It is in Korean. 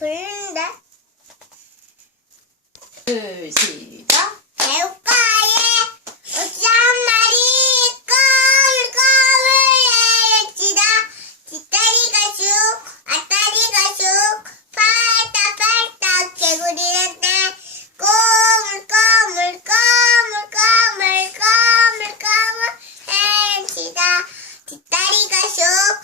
부르는데? 둘, 시작. 개울가에 어찌 한 마리 꼬물꼬물 헤엄치다 뒷다리가 쑥 앞다리가 쑥 팔딱팔딱 개구리는데 꼬물꼬물 꼬물꼬물 꼬물꼬물 헤엄치다 뒷다리가 쑥